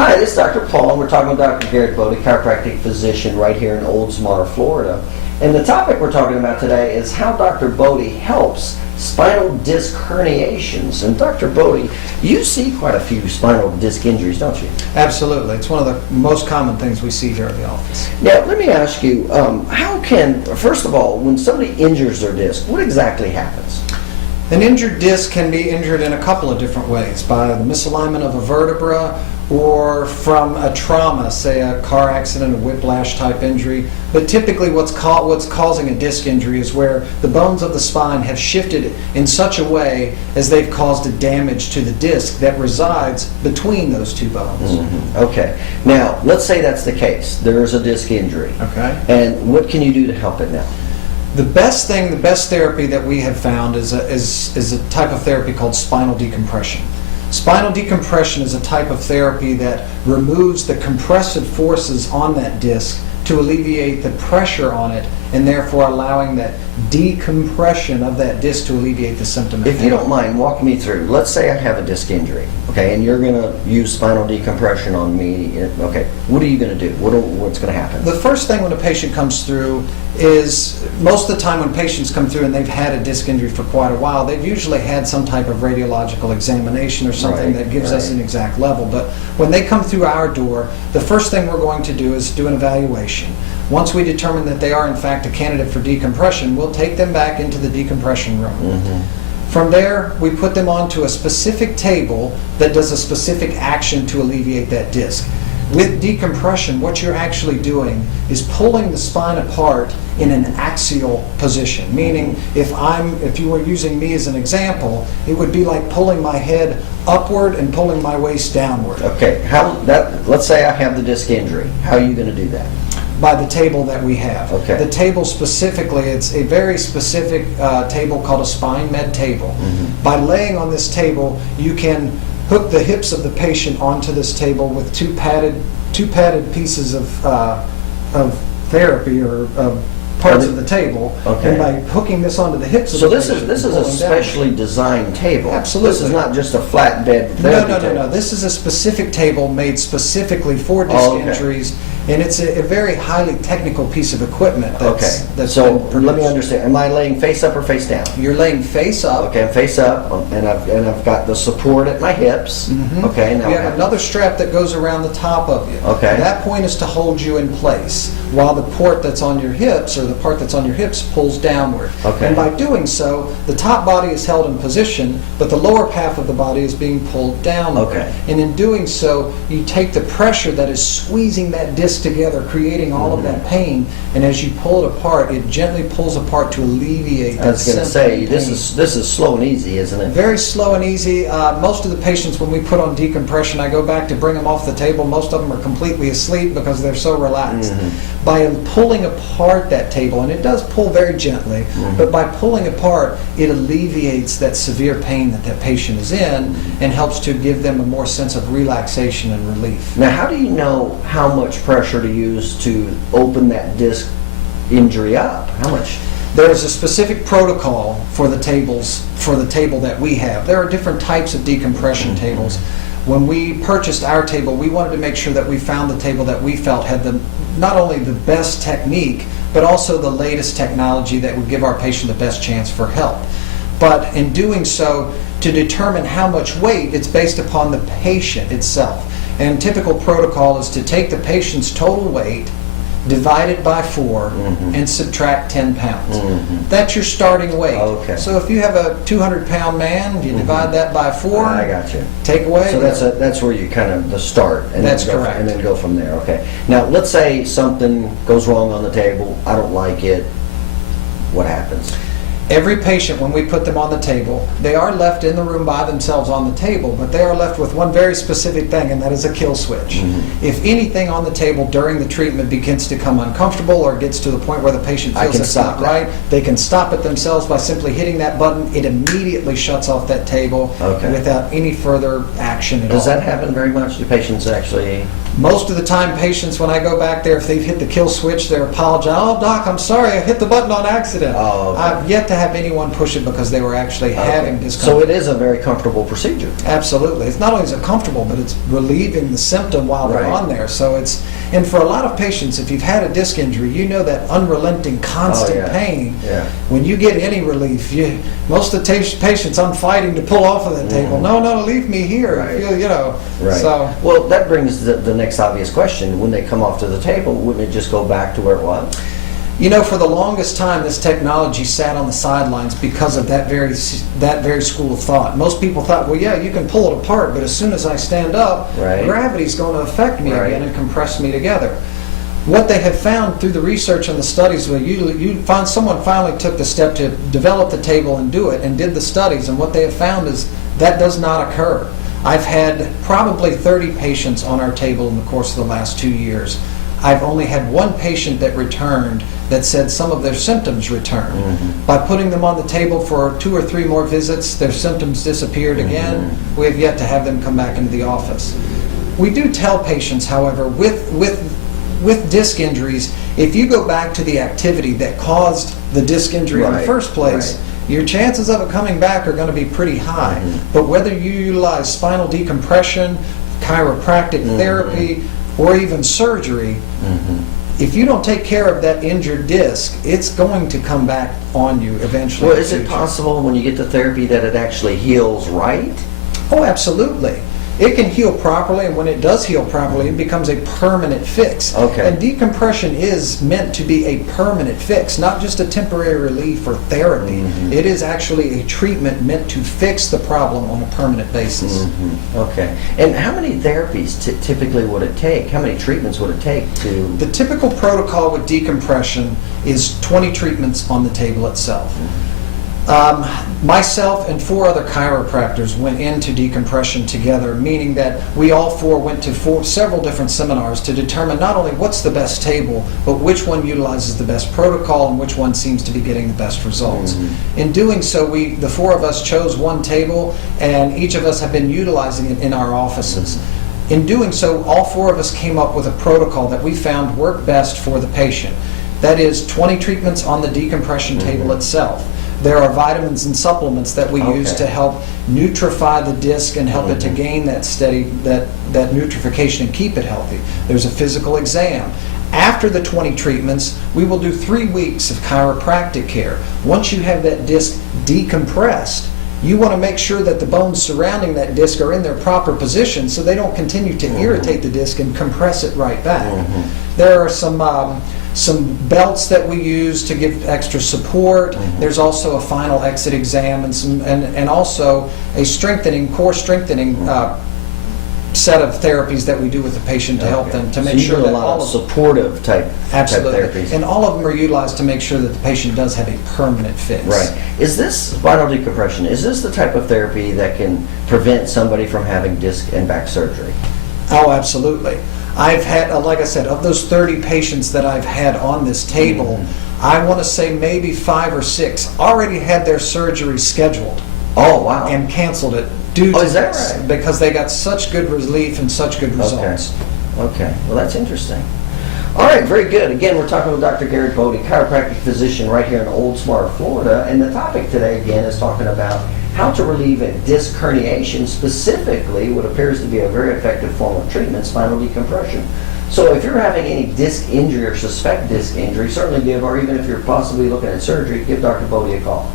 Hi, this is Dr. Paul, and we're talking with Dr. Garrett Bode, chiropractic physician right here in Oldsmar, Florida. And the topic we're talking about today is how Dr. Bode helps spinal disc herniations. And Dr. Bode, you see quite a few spinal disc injuries, don't you? Absolutely. It's one of the most common things we see here in the office. Now, let me ask you, first of all, when somebody injures their disc, what exactly happens? An injured disc can be injured in a couple of different ways, by the misalignment of a vertebra or from a trauma, say a car accident, a whiplash type injury. But typically what's causing a disc injury is where the bones of the spine have shifted in such a way as they've caused a damage to the disc that resides between those two bones. Mm-hmm. Okay. Now, let's say that's the case. There's a disc injury. Okay. And what can you do to help it now? The best therapy that we have found is a type of therapy called spinal decompression. Spinal decompression is a type of therapy that removes the compressive forces on that disc to alleviate the pressure on it, and therefore allowing that decompression of that disc to alleviate the symptom. If you don't mind, walk me through. Let's say I have a disc injury, okay, and you're going to use spinal decompression on me. Okay, what are you going to do? What's going to happen? The first thing when a patient comes through is, most of the time when patients come through and they've had a disc injury for quite a while, they've usually had some type of radiological examination or something that gives us an exact level. But when they come through our door, the first thing we're going to do is do an evaluation. Once we determine that they are in fact a candidate for decompression, we'll take them back into the decompression room. Mm-hmm. From there, we put them onto a specific table that does a specific action to alleviate that disc. With decompression, what you're actually doing is pulling the spine apart in an axial position, meaning if you were using me as an example, it would be like pulling my head upward and pulling my waist downward. Okay, let's say I have the disc injury. How are you going to do that? By the table that we have. Okay. The table specifically, it's a very specific table called a spine med table. Mm-hmm. By laying on this table, you can hook the hips of the patient onto this table with two padded pieces of therapy or parts of the table. Okay. And by hooking this onto the hips of the patient, this is a specially designed table. Absolutely. This is not just a flatbed therapy table. No. This is a specific table made specifically for disc injuries. And it's a very highly technical piece of equipment. So let me understand. Am I laying face up or face down? You're laying face up. Okay, I'm face up, and I've got the support at my hips. Mm-hmm. Okay, now you have another strap that goes around the top of you. Okay. That point is to hold you in place, while the port that's on your hips, or the part that's on your hips, pulls downward. Okay. And by doing so, the top body is held in position, but the lower half of the body is being pulled downward. Okay. And in doing so, you take the pressure that is squeezing that disc together, creating all of that pain, and as you pull it apart, it gently pulls apart to alleviate that symptom. I was going to say, this is slow and easy, isn't it? Very slow and easy. Most of the patients, when we put on decompression, I go back to bring them off the table. Most of them are completely asleep because they're so relaxed. Mm-hmm. By pulling apart that table, and it does pull very gently, but by pulling apart, it alleviates that severe pain that patient is in and helps to give them a more sense of relaxation and relief. Now, how do you know how much pressure to use to open that disc injury up? How much? There is a specific protocol for the table that we have. There are different types of decompression tables. When we purchased our table, we wanted to make sure that we found the table that we felt had not only the best technique, but also the latest technology that would give our patient the best chance for help. But in doing so, to determine how much weight, it's based upon the patient itself. And typical protocol is to take the patient's total weight, divide it by 4, and subtract 10 pounds. That's your starting weight. Okay. So if you have a 200-pound man, you divide that by 4. I got you. Take away. So that's where you kind of the start. And that's correct. And then go from there. Okay. Now let's say something goes wrong on the table. I don't like it. What happens? Every patient, when we put them on the table, they are left in the room by themselves on the table, but they are left with one very specific thing, and that is a kill switch. If anything on the table during the treatment begins to become uncomfortable or gets to the point where the patient feels it's not right, they can stop it themselves by simply hitting that button. It immediately shuts off that table without any further action at all. Does that happen very much? Do patients actually... Most of the time, patients, when I go back there, if they've hit the kill switch, they apologize. Oh, doc, I'm sorry, I hit the button on accident. Oh, okay. I've yet to have anyone push it because they were actually having So discomfort. it is a very comfortable procedure. Absolutely. It's not only is it comfortable, but it's relieving the symptom while they're Right. on there. So it's, and for a lot of patients, if you've had a disc injury, you know that unrelenting, constant Oh, yeah. pain. Yeah. When you get any relief, most of the patients, I'm fighting to pull off of that table. No, leave me here. Right. You know. Right. So, Well, that brings the next obvious question. When they come off to the table, wouldn't it just go back to where it was? you know, for the longest time, this technology sat on the sidelines because of that very school of thought. Most people thought, well, yeah, you can pull it apart, but as soon as I stand up, Right. gravity's going to affect me Right. again and compress me together. What they have found through the research and the studies, where you find someone finally took the step to develop the table and do it, and did the studies, and what they have found is that does not occur. I've had probably 30 patients on our table in the course of the last 2 years. I've only had one patient that returned that said some of their symptoms returned. By putting them on the table for 2 or 3 more visits, their symptoms disappeared again. We have yet to have them come back into the office. We do tell patients, however, with disc injuries, if you go back to the activity that caused the disc injury in the Right, first place, your chances of it coming back are going to be pretty high. But whether you utilize spinal decompression, chiropractic therapy, or even surgery, if you don't take care of that injured disc, it's going to come back on you eventually. Well, in is the it future. possible when you get to therapy that it actually heals right? Oh, absolutely. It can heal properly, and when it does heal properly, it becomes a permanent fix. Okay. And decompression is meant to be a permanent fix, not just a temporary relief or therapy. It is actually a treatment meant to fix the problem on a permanent basis. Okay. And how many therapies typically would it take? How many treatments would it take to... The typical protocol with decompression is 20 treatments on the table itself. Myself and 4 other chiropractors went into decompression together, meaning that we all 4 went to several different seminars to determine not only what's the best table, but which one utilizes the best protocol and which one seems to be getting the best results. In doing so, the 4 of us chose one table, and each of us have been utilizing it in our offices. In doing so, all 4 of us came up with a protocol that we found worked best for the patient. That is 20 treatments on the decompression table itself. There are vitamins and supplements that we use to help nutrify the disc and help it to gain that nutrification and keep it healthy. There's a physical exam. After the 20 treatments, we will do 3 weeks of chiropractic care. Once you have that disc decompressed, you want to make sure that the bones surrounding that disc are in their proper position so they don't continue to irritate the disc and compress it right back. There are some belts that we use to give extra support. There's also a final exit exam and also a core strengthening set of therapies that we do with the patient to help them to make sure that a lot all of of supportive type absolutely, therapies. and all of them are utilized to make sure that the patient does have a permanent fix. Right. Is this spinal decompression, is this the type of therapy that can prevent somebody from having disc and back surgery? Oh, absolutely. I've had, like I said, of those 30 patients that I've had on this table, I want to say maybe 5 or 6 already had their surgery scheduled Oh, wow. and canceled it due to is that this right? because they got such good relief and such good results. Okay. Well, that's interesting. All right, very good. Again, we're talking with Dr. Garrett Bode, chiropractic physician right here in Oldsmar, Florida. And the topic today, again, is talking about how to relieve a disc herniation, specifically what appears to be a very effective form of treatment, spinal decompression. So if you're having any disc injury or suspect disc injury, certainly give, or even if you're possibly looking at surgery, give Dr. Bode a call.